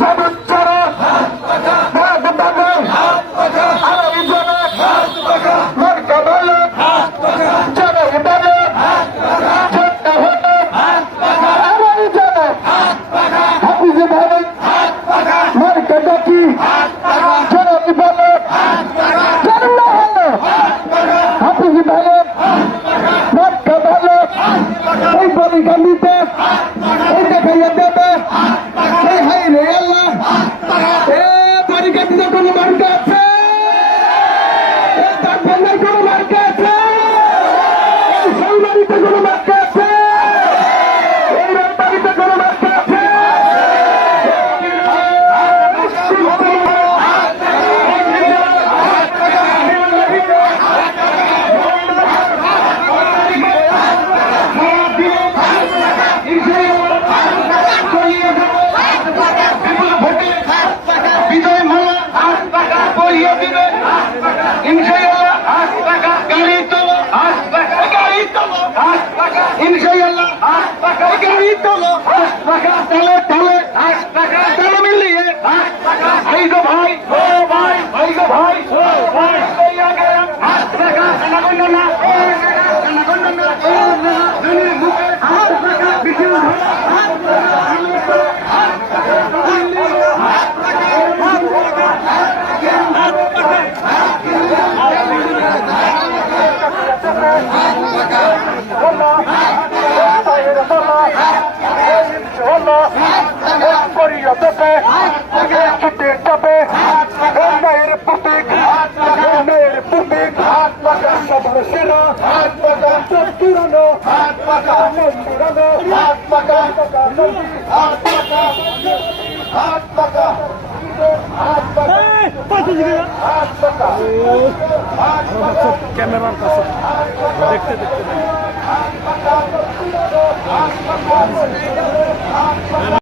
জনচ্চারা ভাগবাগে আড়াই জনে মার্কা বলে জনের বলে ঝন্ডা হলে আড়াই জনে হাফিজ ভাবে মার্কা ডাকি জনের বলে ঝন্ডা হলে হাফিজ ভাবে মার্কা বলে এই বলি গালিতে এই দেখাইয়া দেবে এই হাই রে আল্লাহ এ বাড়ি গাড়িতে কোনো মার্কা আছে তার বেলায় কোনো মার্কা আছে এই সালমারিতে কোনো মার্কা আছে এই রামবাড়িতে কোনো মার্কা আছে বিজয় মালা পরিয়ে দিবে ইনশাআল্লাহ গাড়ি তোলো গাড়ি তোলো ইনশাআল্লাহ গাড়ি তোলো তালে তালে তালে মিলিয়ে ভাই গো ভাই ভাই গো ভাই ক্যামেরার কাছে দেখতে দেখতে